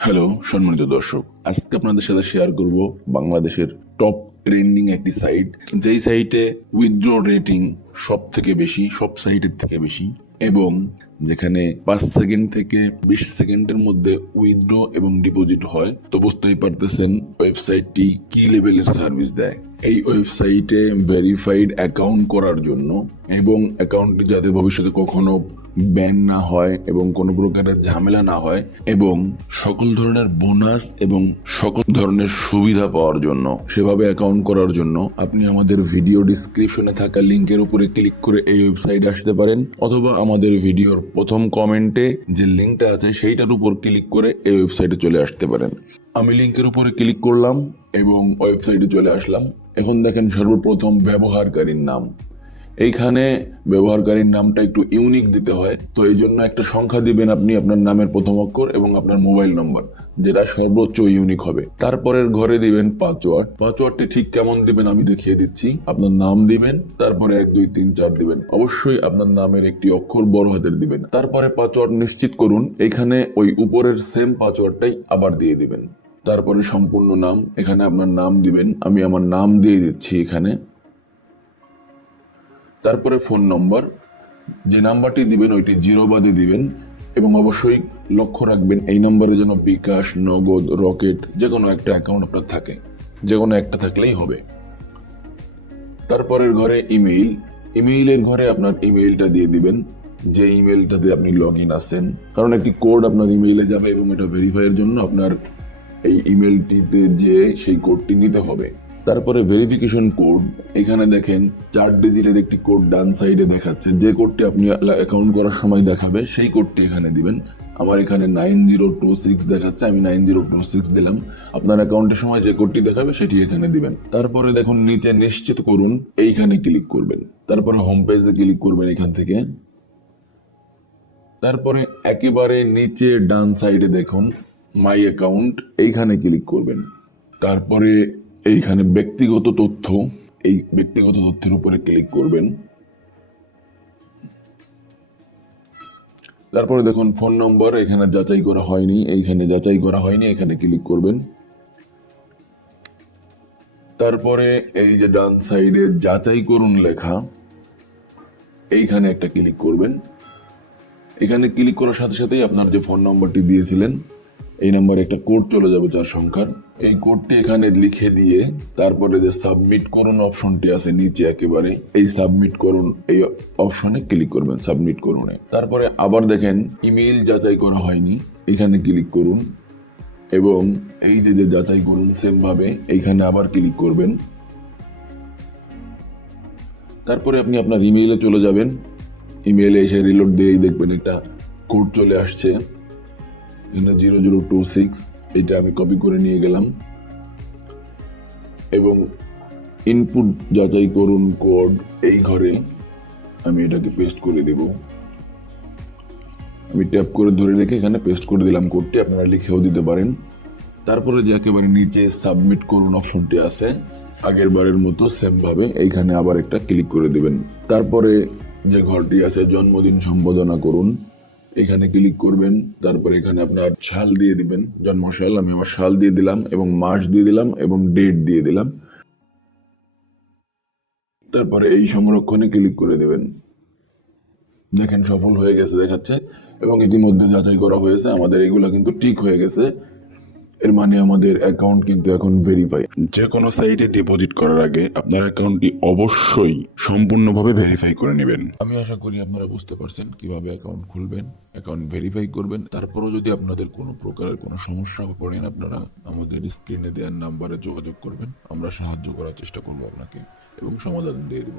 Hello সম্মানিত দর্শক, আজকে আপনাদের সাথে শেয়ার করব বাংলাদেশের টপ ট্রেন্ডিং একটি সাইট, যেই সাইটে উইথড্র রেটিং সব থেকে বেশি, সব সাইটের থেকে বেশি, এবং যেখানে 5 সেকেন্ড থেকে 20 সেকেন্ডের মধ্যে উইথড্র এবং ডিপোজিট হয়। তো বুঝতেই পারতেছেন ওয়েবসাইটটি কি লেভেলের সার্ভিস দেয়। এই ওয়েবসাইটে ভেরিফাইড অ্যাকাউন্ট করার জন্য এবং অ্যাকাউন্টটি যাতে ভবিষ্যতে কখনো ব্যান না হয় এবং কোনো প্রকারের ঝামেলা না হয় এবং সকল ধরনের বোনাস এবং সকল ধরনের সুবিধা পাওয়ার জন্য, সেভাবে অ্যাকাউন্ট করার জন্য আপনি আমাদের ভিডিও ডিসক্রিপশনে থাকা লিংকের উপরে ক্লিক করে এই ওয়েবসাইটে আসতে পারেন, অথবা আমাদের ভিডিওর প্রথম কমেন্টে যে লিংকটা আছে সেইটার উপর ক্লিক করে এই ওয়েবসাইটে চলে আসতে পারেন। আমি লিংকের উপরে ক্লিক করলাম এবং ওয়েবসাইটে চলে আসলাম। এখন দেখেন সর্বপ্রথম ব্যবহারকারীর নাম। এইখানে ব্যবহারকারীর নামটা একটু ইউনিক দিতে হয়, তো এই জন্য একটা সংখ্যা দিবেন আপনি, আপনার নামের প্রথম অক্ষর এবং আপনার মোবাইল নম্বর, যেটা সর্বোচ্চ ইউনিক হবে। তারপরের ঘরে দিবেন পাসওয়ার্ড। পাসওয়ার্ডটি ঠিক কেমন দিবেন আমি দেখিয়ে দিচ্ছি। আপনার নাম দিবেন, তারপরে 1 2 3 4 দিবেন। অবশ্যই আপনার নামের একটি অক্ষর বড় হাতের দিবেন। তারপরে পাসওয়ার্ড নিশ্চিত করুন, এখানে ওই উপরের সেম পাসওয়ার্ডটাই আবার দিয়ে দিবেন। তারপরে সম্পূর্ণ নাম, এখানে আপনার নাম দিবেন, আমি আমার নাম দিয়ে দিচ্ছি এখানে। তারপরে ফোন নম্বর, যে নাম্বারটি দিবেন ওইটি 0 বাদে দিবেন, এবং অবশ্যই লক্ষ্য রাখবেন এই নম্বরে যেন বিকাশ, নগদ, রকেট যে কোনো একটা অ্যাকাউন্ট আপনার থাকে, যে কোনো একটা থাকলেই হবে। তারপরের ঘরে ইমেইল। ইমেইলের ঘরে আপনার ইমেইলটা দিয়ে দিবেন, যে ইমেইলটাতে আপনি লগ ইন আছেন, কারণ একটি কোড আপনার ইমেইলে যাবে এবং এটা ভেরিফাইয়ের জন্য আপনার এই ইমেইলটিতে যে সেই কোডটি নিতে হবে। তারপরে ভেরিফিকেশন কোড, এখানে দেখেন 4 ডিজিটের একটি কোড ডান সাইডে দেখাচ্ছে, যে কোডটি আপনি অ্যাকাউন্ট করার সময় দেখাবে সেই কোডটি এখানে দিবেন। আমার এখানে 9026 দেখাচ্ছে, আমি 9026 দিলাম। আপনার অ্যাকাউন্টের সময় যে কোডটি দেখাবে সেটি এখানে দিবেন। তারপরে দেখুন নিচে নিশ্চিত করুন, এইখানে ক্লিক করবেন। তারপরে হোম পেজে ক্লিক করবেন এখান থেকে। তারপরে একেবারে নিচে ডান সাইডে দেখুন মাই অ্যাকাউন্ট, এইখানে ক্লিক করবেন। তারপরে এইখানে ব্যক্তিগত তথ্য, এই ব্যক্তিগত তথ্যের উপরে ক্লিক করবেন। তারপরে দেখুন ফোন নম্বর, এখানে যাচাই করা হয়নি, এইখানে যাচাই করা হয়নি, এখানে ক্লিক করবেন। তারপরে এই যে ডান সাইডে যাচাই করুন লেখা, এইখানে একটা ক্লিক করবেন। এখানে ক্লিক করার সাথে সাথেই আপনার যে ফোন নম্বরটি দিয়েছিলেন এই নাম্বারে একটা কোড চলে যাবে 4 সংখ্যার। এই কোডটি এখানে লিখে দিয়ে তারপরে যে সাবমিট করুন অপশনটি আছে নিচে একেবারে, এই সাবমিট করুন এই অপশনে ক্লিক করবেন, সাবমিট করুনে। তারপরে আবার দেখেন ইমেইল যাচাই করা হয়নি, এখানে ক্লিক করুন এবং এই যে যাচাই করুন সেম ভাবে এইখানে আবার ক্লিক করবেন। তারপরে আপনি আপনার ইমেইলে চলে যাবেন। ইমেইলে এসে রিলোড দিয়েই দেখবেন একটা কোড চলে আসছে, 0026, এটা আমি কপি করে নিয়ে গেলাম এবং ইনপুট যাচাই করুন কোড, এই ঘরে আমি এটাকে পেস্ট করে দেব। আমি ট্যাপ করে ধরে রেখে এখানে পেস্ট করে দিলাম কোডটি, আপনারা লিখেও দিতে পারেন। তারপরে যে একেবারে নিচে সাবমিট করুন অপশনটি আছে, আগের বারের মতো সেম ভাবে এইখানে আবার একটা ক্লিক করে দিবেন। তারপরে যে ঘরটি আছে জন্মদিন সম্পাদনা করুন, এখানে ক্লিক করবেন। তারপরে এখানে আপনার সাল দিয়ে দিবেন, জন্মসাল, আমি আমার সাল দিয়ে দিলাম এবং মাস দিয়ে দিলাম এবং ডেট দিয়ে দিলাম। তারপরে এই সংরক্ষণে ক্লিক করে দেবেন। দেখেন সফল হয়ে গেছে দেখাচ্ছে এবং ইতিমধ্যে যাচাই করা হয়েছে, আমাদের এগুলা কিন্তু ঠিক হয়ে গেছে। এর মানে আমাদের অ্যাকাউন্ট কিন্তু এখন ভেরিফাই। যে কোনো সাইটে ডিপোজিট করার আগে আপনার অ্যাকাউন্টটি অবশ্যই সম্পূর্ণভাবে ভেরিফাই করে নেবেন। আমি আশা করি আপনারা বুঝতে পারছেন কিভাবে অ্যাকাউন্ট খুলবেন, অ্যাকাউন্ট ভেরিফাই করবেন। তারপরেও যদি আপনাদের কোনো প্রকারের কোনো সমস্যা পড়েন, আপনারা আমাদের স্ক্রিনে দেওয়ার নাম্বারে যোগাযোগ করবেন, আমরা সাহায্য করার চেষ্টা করবো আপনাকে এবং সমাধান দিয়ে দেবো।